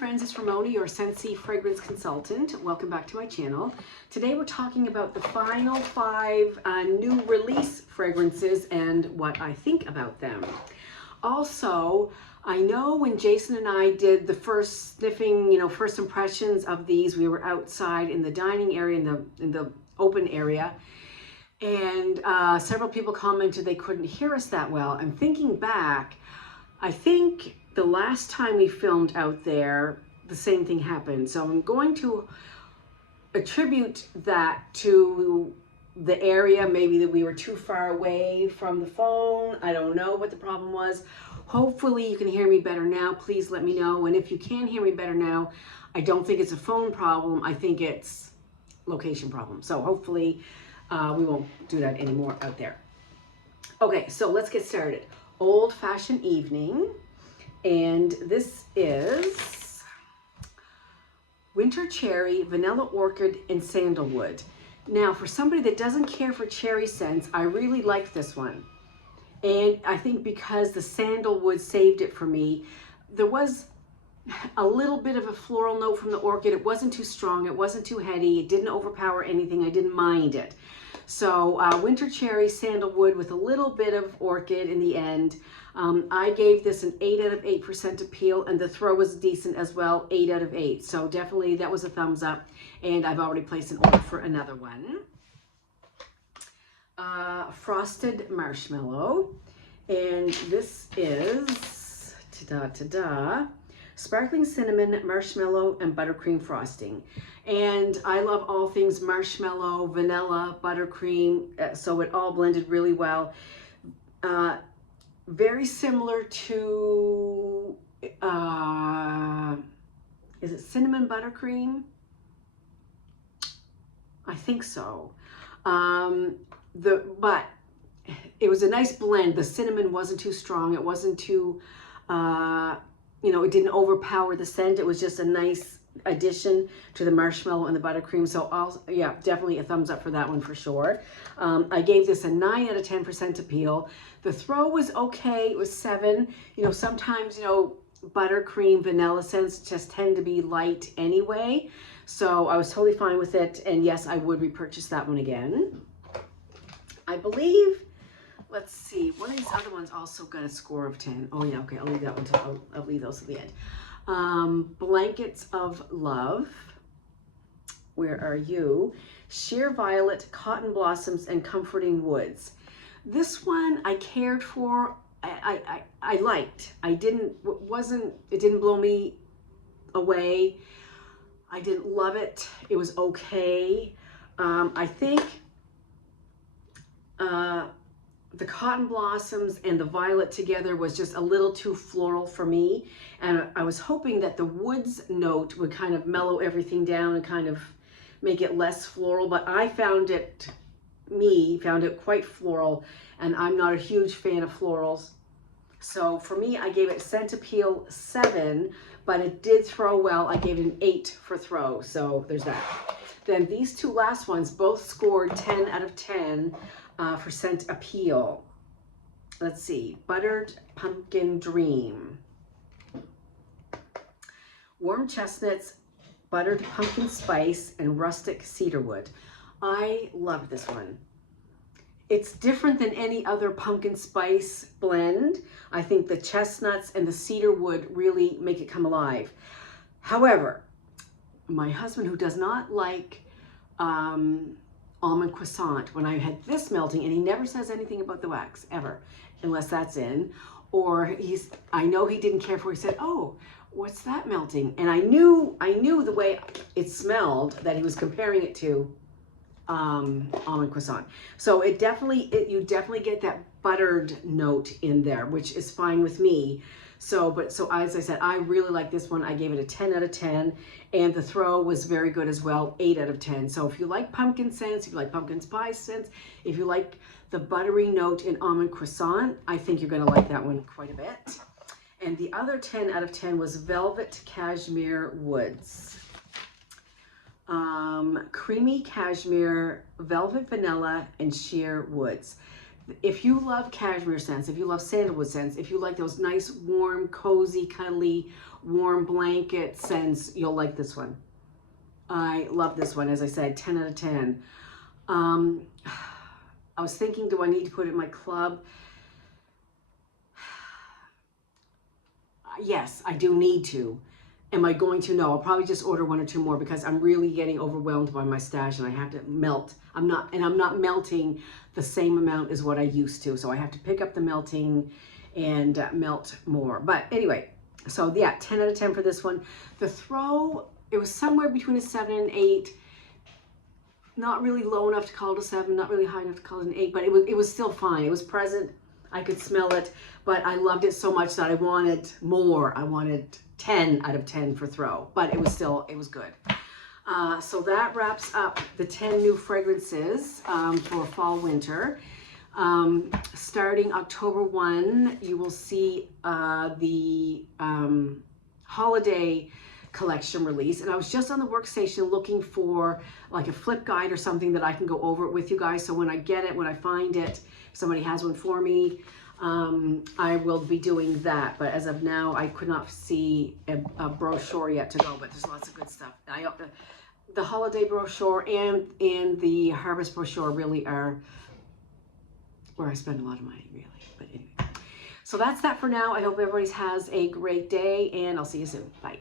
friends, it's Ramona, your Scentsy fragrance consultant. Welcome back to my channel. Today we're talking about the final 5 new release fragrances and what I think about them. Also, I know when Jason and I did the first sniffing, first impressions of these, we were outside in the dining area, in the open area, and several people commented they couldn't hear us that well. And thinking back, I think the last time we filmed out there, the same thing happened. So I'm going to attribute that to the area, maybe that we were too far away from the phone. I don't know what the problem was. Hopefully you can hear me better now. Please let me know. And if you can hear me better now, I don't think it's a phone problem. I think it's location problem. So hopefully we won't do that anymore out there. Okay, so let's get started. Old Fashioned Evening. And this is Winter Cherry, Vanilla Orchid, and Sandalwood. Now, for somebody that doesn't care for cherry scents, I really like this one. And I think because the sandalwood saved it for me, there was a little bit of a floral note from the orchid. It wasn't too strong, it wasn't too heady, it didn't overpower anything, I didn't mind it. So Winter Cherry, Sandalwood with a little bit of orchid in the end. I gave this an 8 out of 8% appeal, and the throw was decent as well, 8 out of 8. So definitely that was a thumbs up, and I've already placed an order for another one. Frosted Marshmallow, and this is Sparkling Cinnamon, Marshmallow, and Buttercream Frosting. And I love all things marshmallow, vanilla, buttercream, so it all blended really well. Very similar to, is it cinnamon buttercream? I think so. But it was a nice blend. The cinnamon wasn't too strong. It wasn't too, it didn't overpower the scent. It was just a nice addition to the marshmallow and the buttercream. So yeah, definitely a thumbs up for that one for sure. I gave this a 9 out of 10% appeal. The throw was okay. It was 7. Sometimes, buttercream, vanilla scents just tend to be light anyway. So I was totally fine with it. And yes, I would repurchase that one again. I believe, let's see, one of these other ones also got a score of 10. Oh yeah, okay, I'll leave that one till I'll leave those to the end. Blankets of Love. Where are you? Sheer Violet, Cotton Blossoms, and Comforting Woods. This one I cared for. I liked. It didn't blow me away. I didn't love it. It was okay. I think the Cotton Blossoms and the Violet together was just a little too floral for me. And I was hoping that the woods note would kind of mellow everything down and kind of make it less floral. But I found it quite floral, and I'm not a huge fan of florals. So for me, I gave it scent appeal 7, but it did throw well. I gave it an 8 for throw. So there's that. Then these two last ones both scored 10 out of 10. For scent appeal. Let's see, Buttered Pumpkin Dream. Warm Chestnuts, Buttered Pumpkin Spice, and Rustic Cedarwood. I love this one. It's different than any other pumpkin spice blend. I think the chestnuts and the cedarwood really make it come alive. However, my husband, who does not like almond croissant, when I had this melting, and he never says anything about the wax ever, unless that's in, or I know he didn't care for it. He said, "Oh, what's that melting?" And I knew the way it smelled that he was comparing it to almond croissant. So you definitely get that buttered note in there, which is fine with me. So as I said, I really like this one. I gave it a 10 out of 10, and the throw was very good as well, 8 out of 10. So if you like pumpkin scents, if you like pumpkin spice scents, if you like the buttery note in almond croissant, I think you're going to like that one quite a bit. And the other 10 out of 10 was Velvet Cashmere Woods. Creamy Cashmere, Velvet Vanilla, and Sheer Woods. If you love cashmere scents, if you love sandalwood scents, if you like those nice, warm, cozy, cuddly warm blanket scents, you'll like this one. I love this one. As I said, 10 out of 10. I was thinking, do I need to put it in my club? Yes, I do need to. Am I going to? No, I'll probably just order 1 or 2 more because I'm really getting overwhelmed by my stash and I have to melt. I'm not melting the same amount as what I used to. So I have to pick up the melting and melt more. But anyway, so yeah, 10 out of 10 for this one. The throw, it was somewhere between a 7 and 8. Not really low enough to call it a 7, not really high enough to call it an 8, but it was still fine. It was present. I could smell it, but I loved it so much that I wanted more. I wanted 10 out of 10 for throw, but it was good. So that wraps up the 10 new fragrances for fall winter. Starting October 1, you will see the holiday collection release, and I was just on the workstation looking for like a flip guide or something that I can go over it with you guys, so when I get it, when I find it, if somebody has one for me, I will be doing that. But as of now, I could not see a brochure yet to go, but there's lots of good stuff. The holiday brochure and the harvest brochure really are where I spend a lot of money, really. But anyway, so that's that for now. I hope everybody has a great day, and I'll see you soon. Bye.